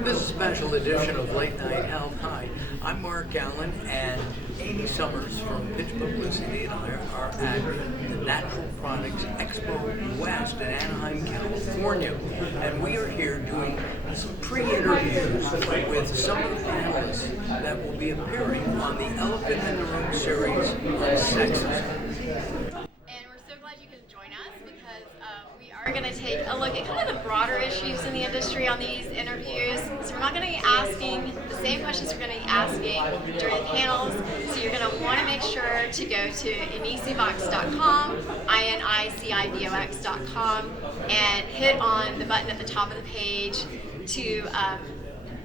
This is a special edition of Late Night Health. Hi, I'm Mark Allen, and Amy Summers from Pitch Publicity and I are at the Natural Products Expo West in Anaheim, California. And we are here doing some pre-interviews with some of the panelists that will be appearing on the Elephant in the Room series on sexism. And we're so glad you can join us because we are going to take a look at kind of the broader issues in the industry on these interviews. So we're not going to be asking the same questions we're going to be asking during the panels. So you're going to want to make sure to go to inicivox.com, inicivox.com, and hit on the button at the top of the page to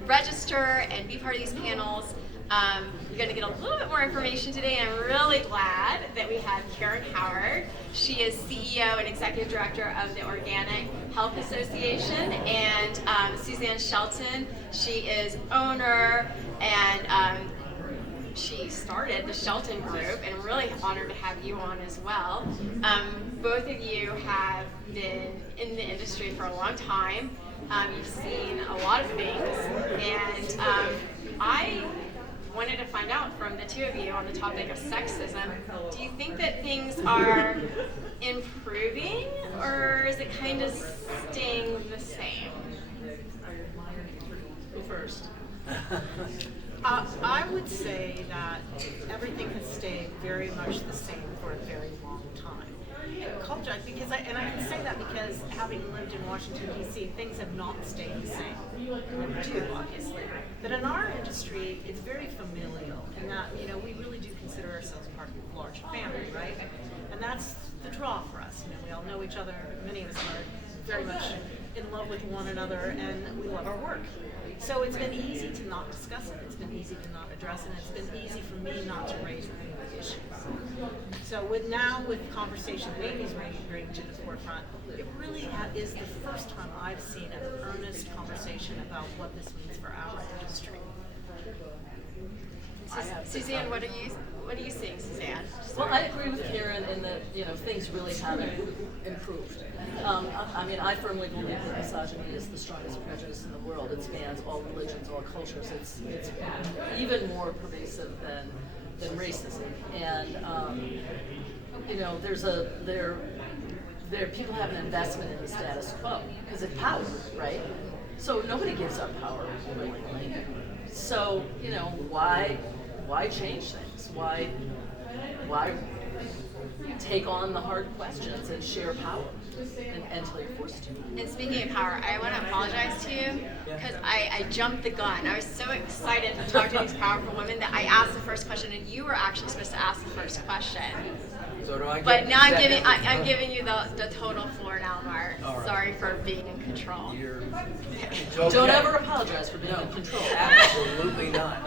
register and be part of these panels. You're going to get a little bit more information today, and I'm really glad that we have Karen Howard. She is CEO and Executive Director of the Organic Health Association, and Suzanne Shelton. She is owner, and she started the Shelton Group, and really honored to have you on as well. Both of you have been in the industry for a long time. You've seen a lot of things, and I wanted to find out from the two of you on the topic of sexism. Do you think that things are improving, or is it kind of staying the same? Go first. I would say that everything has stayed very much the same for a very long time. And culture, because I can say that because having lived in Washington, D.C., things have not stayed the same. Number two, obviously. But in our industry, it's very familial in that, we really do consider ourselves part of a large family, right? And that's the draw for us. We all know each other. Many of us are very much in love with one another, and we love our work. So it's been easy to not discuss it. It's been easy to not address it. It's been easy for me not to raise the issues. So with conversation that Amy's bringing to the forefront, it really is the first time I've seen an earnest conversation about what this means for our industry. Suzanne, what are you seeing, Suzanne? Well, I agree with Karen in that things really haven't improved. I firmly believe that misogyny is the strongest prejudice in the world. It spans all religions, all cultures. It's even more pervasive than racism. And people have an investment in the status quo because it's power, right? So nobody gives up power willingly. So why change things? Why take on the hard questions and share power until you're forced to? And speaking of power, I want to apologize to you because I jumped the gun. I was so excited to talk to these powerful women that I asked the first question, and you were actually supposed to ask the first question. So do I but now I'm giving you the total floor now, Mark. Right. Sorry for being in control. It's okay. Don't ever apologize for being in control. Absolutely not.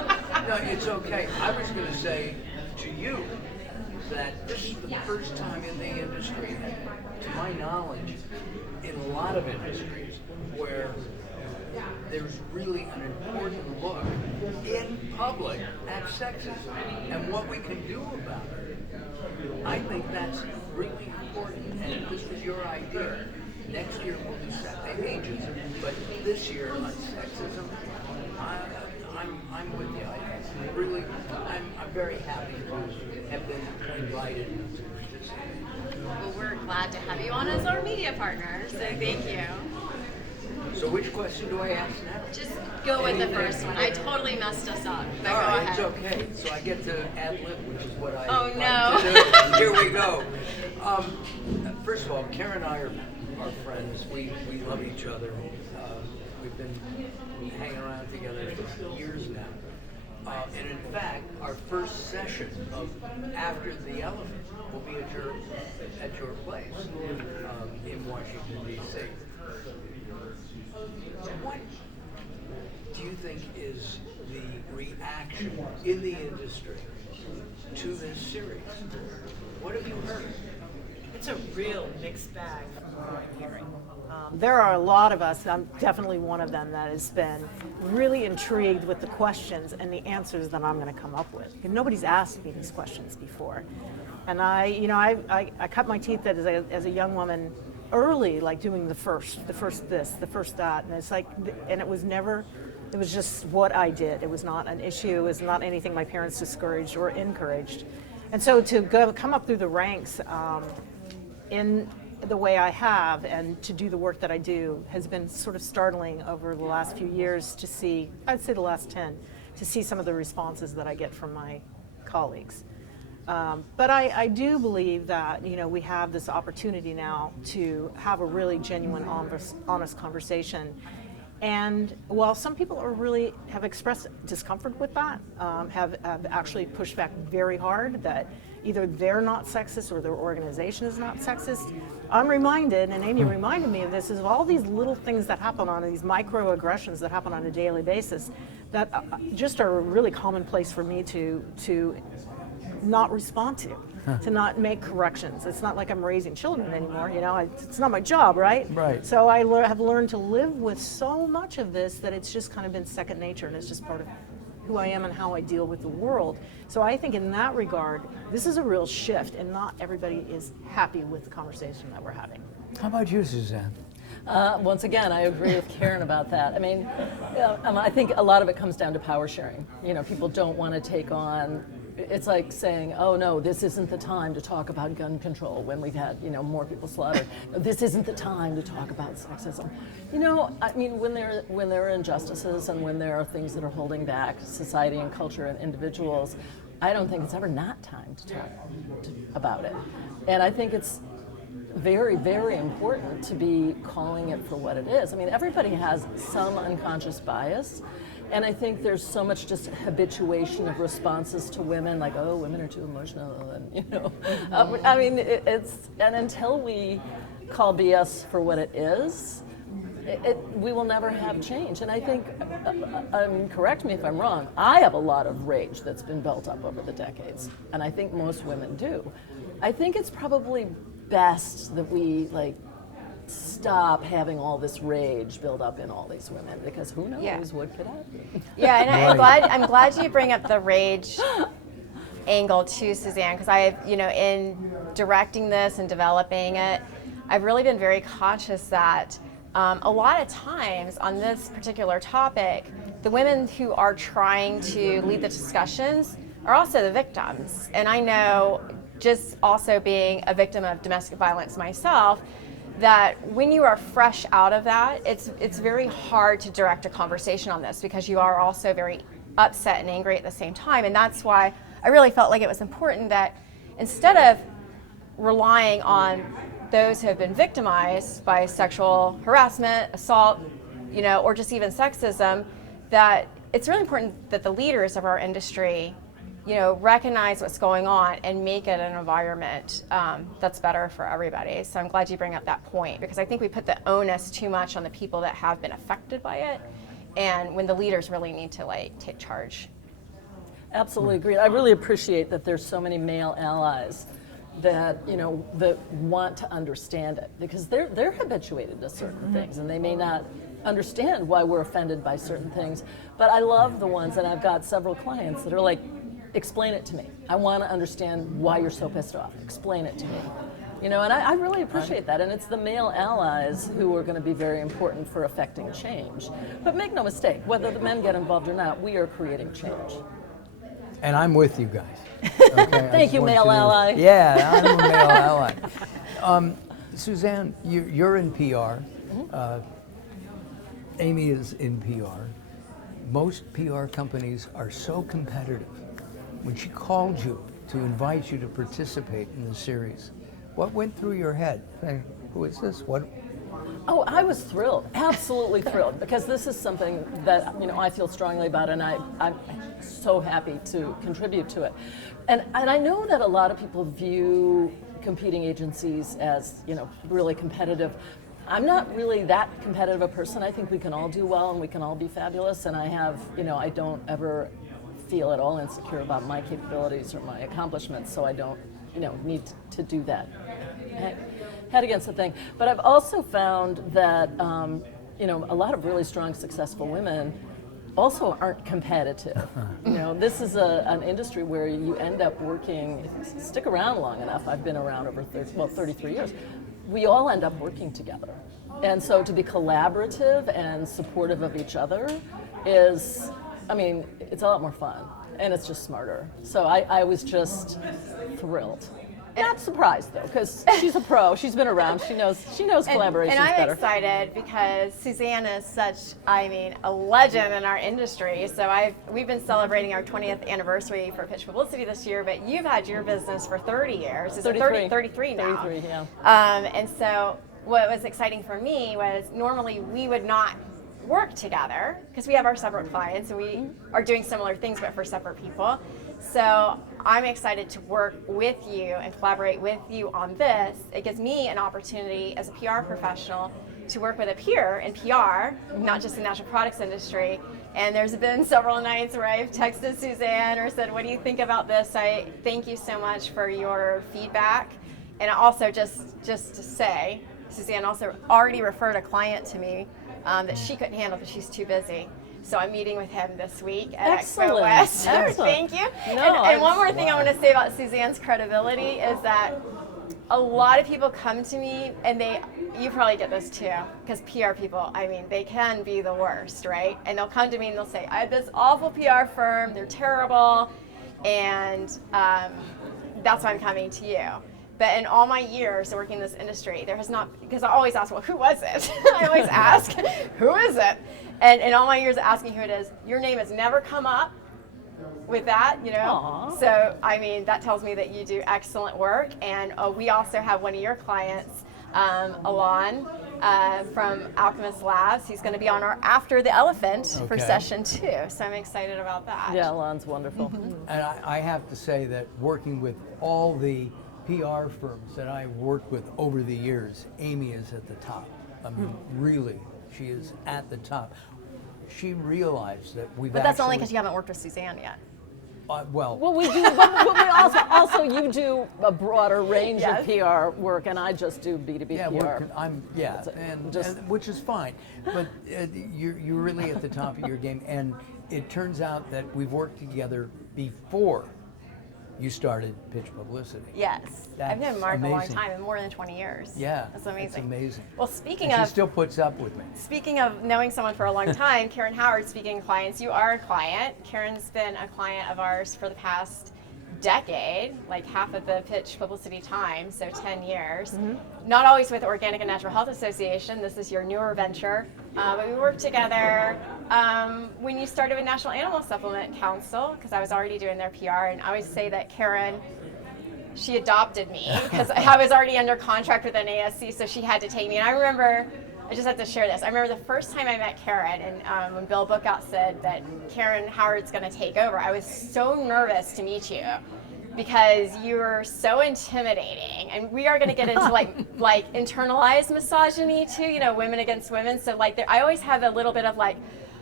No, it's okay. I was going to say to you that this is the first time in the industry, to my knowledge, in a lot of industries, where there's really an important look in public at sexism and what we can do about it. I think that's really important, and this was your idea. Next year we'll do ageism, but this year on sexism, I'm with you. I'm very happy to have been invited to participate. Well, we're glad to have you on as our media partner, so thank you. So which question do I ask now? Just go with the first one. I totally messed us up, but All go right, ahead. it's okay. So I get to ad-lib, which is what I Oh, like no. to do. Here we go. First of all, Karen and I are friends. We love each other. We've been hanging around together for years now. And in fact, our first session of After the Elephant will be at your place in Washington, D.C. What do you think is the reaction in the industry to this series? What have you heard? It's a real mixed bag from what I'm hearing. There are a lot of us, I'm definitely one of them, that has been really intrigued with the questions and the answers that I'm going to come up with. And nobody's asked me these questions before. And I cut my teeth as a young woman early, like doing the first this, the first that, and it's like, and it was never It was just what I did. It was not an issue. It was not anything my parents discouraged or encouraged. And so to come up through the ranks in the way I have and to do the work that I do has been sort of startling over the last few years to see, I'd say the last 10, to see some of the responses that I get from my colleagues. But I do believe that, you know, we have this opportunity now to have a really genuine, honest conversation. And while some people have expressed discomfort with that, have actually pushed back very hard that either they're not sexist or their organization is not sexist, I'm reminded, and Amy reminded me of this, is of all these little things that happen on these microaggressions that happen on a daily basis that just are really commonplace for me to not respond to not make corrections. It's not like I'm raising children anymore, you know, it's not my job, right? Right. So I have learned to live with so much of this that it's just kind of been second nature, and it's just part of who I am and how I deal with the world. So I think in that regard, this is a real shift, and not everybody is happy with the conversation that we're having. How about you, Suzanne? Once again, I agree with Karen about that. I mean, I think a lot of it comes down to power sharing. You know, people don't want to take on. It's like saying, oh no, this isn't the time to talk about gun control when we've had, you know, more people slaughtered. This isn't the time to talk about sexism. You know, I mean, when there are injustices and when there are things that are holding back society and culture and individuals, I don't think it's ever not time to talk about it. And I think it's very, very important to be calling it for what it is. I mean, everybody has some unconscious bias. And I think there's so much just habituation of responses to women, like, oh, women are too emotional, and you know. I mean, and until we call BS for what it is, we will never have change. And I think, correct me if I'm wrong, I have a lot of rage that's been built up over the decades, and I think most women do. I think it's probably best that we, like, stop having all this rage build up in all these women, because who knows what could happen. Yeah, and I'm glad you bring up the rage angle too, Suzanne, because I, you know, in directing this and developing it, I've really been very conscious that a lot of times on this particular topic, the women who are trying to lead the discussions are also the victims. And I know, just also being a victim of domestic violence myself, that when you are fresh out of that, it's very hard to direct a conversation on this, because you are also very upset and angry at the same time. And that's why I really felt like it was important that instead of relying on those who have been victimized by sexual harassment, assault, you know, or just even sexism, that it's really important that the leaders of our industry, you know, recognize what's going on and make it an environment that's better for everybody. So I'm glad you bring up that point, because I think we put the onus too much on the people that have been affected by it, and when the leaders really need to, like, take charge. Absolutely agreed. I really appreciate that there's so many male allies that, you know, that want to understand it, because they're habituated to certain things, and they may not understand why we're offended by certain things. But I love the ones, and I've got several clients that are like, explain it to me. I want to understand why you're so pissed off. Explain it to me. You know, and I really appreciate that. And it's the male allies who are going to be very important for affecting change. But make no mistake, whether the men get involved or not, we are creating change. And I'm with you guys. Okay? Thank you, male ally. Yeah, I'm a male ally. Suzanne, you're in PR. Amy is in PR. Most PR companies are so competitive. When she called you to invite you to participate in the series, what went through your head? Who is this? What? Oh, I was thrilled, absolutely thrilled, because this is something that, you know, I feel strongly about, and I'm so happy to contribute to it. And I know that a lot of people view competing agencies as, you know, really competitive. I'm not really that competitive a person. I think we can all do well and we can all be fabulous, and I have, you know, I don't ever feel at all insecure about my capabilities or my accomplishments, so I don't, you know, need to do that head against the thing. But I've also found that, you know, a lot of really strong, successful women also aren't competitive. You know, this is an industry where you end up working, if you stick around long enough, I've been around over 33 years, we all end up working together. And so to be collaborative and supportive of each other is, I mean, it's a lot more fun and it's just smarter. So I was just thrilled. Not surprised though, because she's a pro. She's been around. She knows collaboration And I'm better. excited because Suzanne is such, I mean, a legend in our industry. So we've been celebrating our 20th anniversary for Pitch Publicity this year, but you've had your business for 30 years. Is 33. it 33 now? 33, yeah. And so what was exciting for me was normally we would not work together because we have our separate clients and we are doing similar things but for separate people. So I'm excited to work with you and collaborate with you on this. It gives me an opportunity as a PR professional to work with a peer in PR, not just the natural products industry. And there's been several nights where I've texted Suzanne or said, what do you think about this? I thank you so much for your feedback. And also just to say, Suzanne also already referred a client to me that she couldn't handle because she's too busy. So I'm meeting with him this week at Excellent. Expo West. Excellent. Thank you. No, and one more thing I want to say about Suzanne's credibility is that a lot of people come to me and you probably get this too, because PR people, I mean, they can be the worst, right? And they'll come to me and they'll say, I have this awful PR firm, they're terrible, and that's why I'm coming to you. But in all my years working in this industry, there has not, because I always ask, well, who was it? I always ask, who is it? And in all my years of asking who it is, your name has never come up with that, you know? Aw. So, I mean, that tells me that you do excellent work. And we also have one of your clients, Alon, from Alchemist Labs. He's going to be on our After the Elephant for Okay. session 2. So I'm excited about that. Yeah, Lon's wonderful. And I have to say that working with all the PR firms that I've worked with over the years, Amy is at the top. I mean, really, she is at the top. She realized that we've But that's only because actually, you haven't worked with Suzanne yet. Well, we do, but we also you do a broader range Yes. of PR work, and I just do B2B yeah, PR. That's it. And which is fine. But you're really at the top of your game. And it turns out that we've worked together before you started Pitch Publicity. Yes. I've known That's Mark a long amazing. time, more than 20 years. Yeah, That's amazing. It's amazing. Well, speaking And she of still puts up with me. knowing someone for a long time, Karen Howard, speaking of clients, you are a client. Karen's been a client of ours for the past decade, like half of the Pitch Publicity time, so 10 years. Not always with Organic and Natural Health Association. This is your newer venture. But we worked together when you started with National Animal Supplement Council, because I was already doing their PR. And I always say that Karen, she adopted me because I was already under contract with NASC, so she had to take me. And I remember, I just have to share this. I remember the first time I met Karen, and when Bill Bookout said that Karen Howard's going to take over, I was so nervous to meet you because you were so intimidating. And we are going to get into like internalized misogyny too, you know, women against women. So I always have a little bit of like,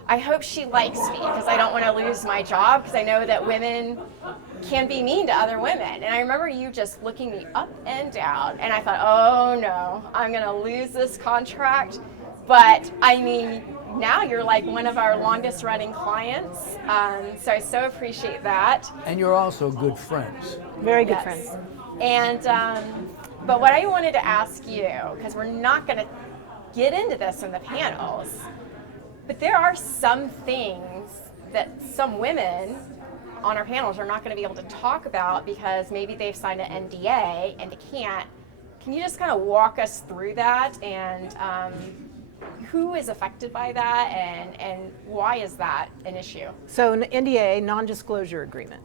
I hope she likes me because I don't want to lose my job, because I know that women can be mean to other women. And I remember you just looking me up and down, and I thought, oh no, I'm going to lose this contract. But I mean, now you're like one of our longest running clients, so I so appreciate that. And you're also good friends. Very good Yes. friends. And but what I wanted to ask you, because we're not going to get into this in the panels, but there are some things that some women on our panels are not going to be able to talk about because maybe they've signed an NDA and they can't. Can you just kind of walk us through that, and who is affected by that, and why is that an issue? So an NDA, non-disclosure agreement.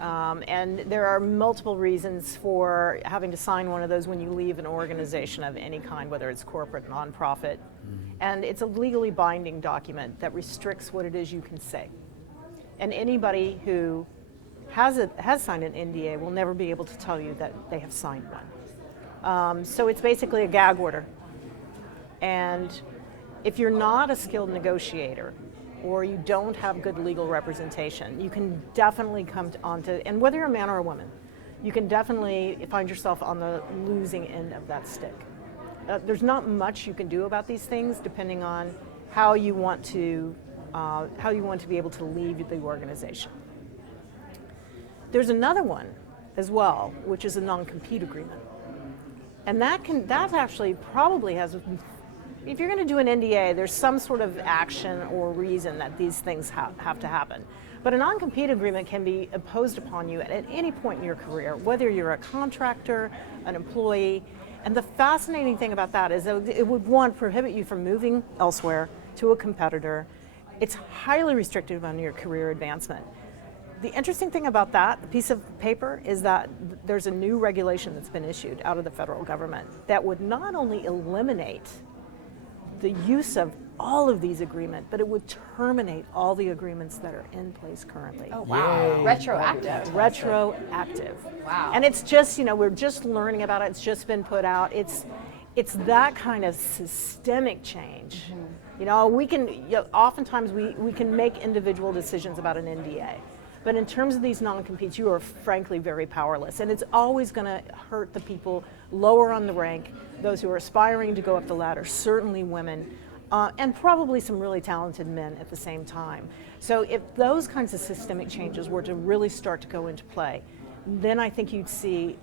And there are multiple reasons for having to sign one of those when you leave an organization of any kind, whether it's corporate, nonprofit. And it's a legally binding document that restricts what it is you can say. And anybody who has signed an NDA will never be able to tell you that they have signed one. So it's basically a gag order. And if you're not a skilled negotiator, or you don't have good legal representation, you can definitely come onto, and whether you're a man or a woman, you can definitely find yourself on the losing end of that stick. There's not much you can do about these things, depending on how you want to be able to leave the organization. There's another one as well, which is a non-compete agreement, and that actually probably has if you're going to do an NDA, there's some sort of action or reason that these things have to happen. But a non-compete agreement can be imposed upon you at any point in your career, whether you're a contractor, an employee. And the fascinating thing about that is that it would, one, prohibit you from moving elsewhere to a competitor. It's highly restrictive on your career advancement. The interesting thing about that, the piece of paper, is that there's a new regulation that's been issued out of the federal government that would not only eliminate the use of all of these agreements, but it would terminate all the agreements that are in place currently. Oh, wow. Yay. Retroactive. Retroactive. Wow. And it's just, we're just learning about it. It's just been put out. It's that kind of systemic change. We can, oftentimes we can make individual decisions about an NDA. But in terms of these non-competes, you are frankly very powerless. And it's always going to hurt the people lower on the rank, those who are aspiring to go up the ladder, certainly women, and probably some really talented men at the same time. So if those kinds of systemic changes were to really start to go into play, then I think you'd see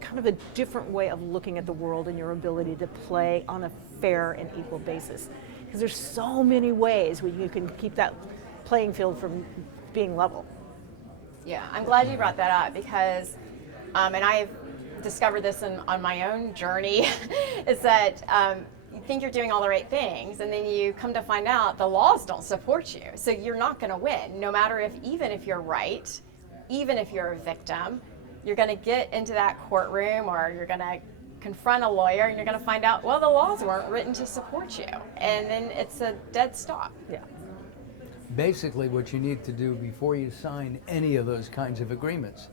kind of a different way of looking at the world and your ability to play on a fair and equal basis. Because there's so many ways where you can keep that playing field from being level. Yeah, I'm glad you brought that up because, and I've discovered this on my own journey, is that you think you're doing all the right things and then you come to find out the laws don't support you. So you're not going to win, no matter even if you're right, even if you're a victim, you're going to get into that courtroom or you're going to confront a lawyer and you're going to find out, well, the laws weren't written to support you. And then it's a dead stop. Yeah. Basically, what you need to do before you sign any of those kinds of agreements,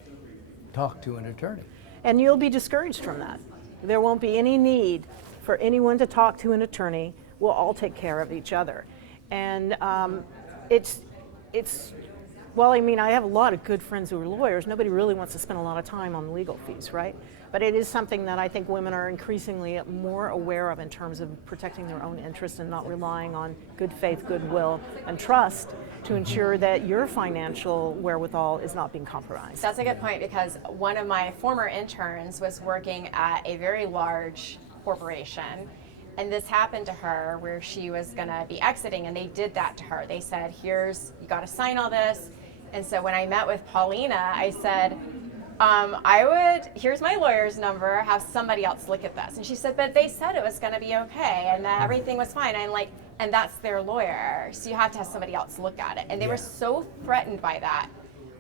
talk to an attorney. And you'll be discouraged from that. There won't be any need for anyone to talk to an attorney. We'll all take care of each other. And well, I mean, I have a lot of good friends who are lawyers. Nobody really wants to spend a lot of time on legal fees, right? But it is something that I think women are increasingly more aware of in terms of protecting their own interests and not relying on good faith, goodwill, and trust to ensure that your financial wherewithal is not being compromised. That's a good point because one of my former interns was working at a very large corporation, and this happened to her where she was going to be exiting, and they did that to her. They said, you got to sign all this. And so when I met with Paulina, I said, here's my lawyer's number, have somebody else look at this. And she said, but they said it was going to be okay and that everything was fine. I'm like, and that's their lawyer, so you have to have somebody else look at it. And they were so threatened by that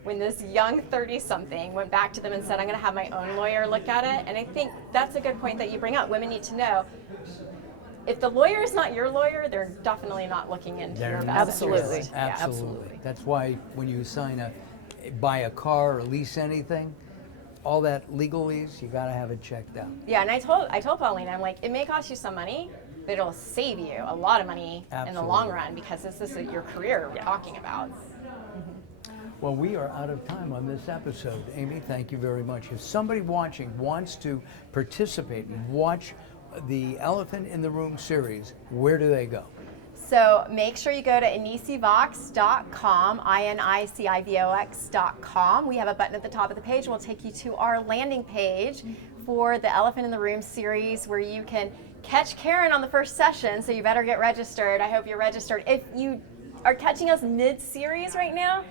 when this young 30-something went back to them and said, I'm going to have my own lawyer look at it. And I think that's a good point that you bring up. Women need to know, if the lawyer is not your lawyer, they're definitely not looking into your best interest. Absolutely. Yeah. Absolutely. That's why when you buy a car or lease anything, all that legalese, you got to have it checked out. Yeah, and I told Paulina, I'm like, it may cost you some money, but it'll save you a lot of money in the long run because this is your career we're talking about. Well, we are out of time on this episode. Amy, thank you very much. If somebody watching wants to participate and watch the Elephant in the Room series, where do they go? So make sure you go to inicivox.com, INICIVOX.com. We have a button at the top of the page. We'll take you to our landing page for the Elephant in the Room series where you can catch Karen on the first session, so you better get registered. I hope you're registered. If you are catching us mid-series right now,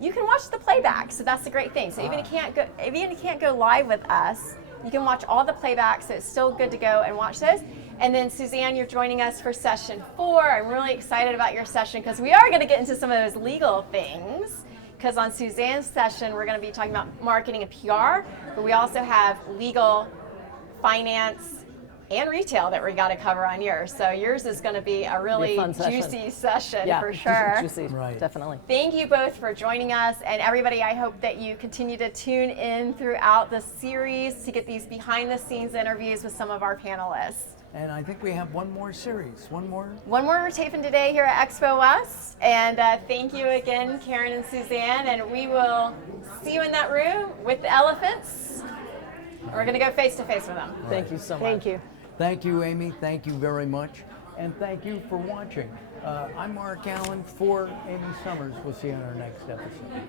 you can watch the playback, so that's the great thing. So even if you can't go live with us, you can watch all the playbacks, so it's still good to go and watch those. And then Suzanne, you're joining us for session 4. I'm really excited about your session because we are going to get into some of those legal things. Because on Suzanne's session, we're going to be talking about marketing and PR, but we also have legal, finance, and retail that we got to cover on yours. So yours is going to be a really juicy session for sure. Juicy, right. Definitely. Thank you both for joining us, and everybody, I hope that you continue to tune in throughout the series to get these behind-the-scenes interviews with some of our panelists. And I think we have one more series. One more we're taping today here at Expo West. And thank you again, Karen and Suzanne. And we will see you in that room with the elephants. We're going to go face-to-face with them. Thank you so much. Thank you. Thank you, Amy. Thank you very much. And thank you for watching. I'm Mark Allen for Amy Summers. We'll see you on our next episode.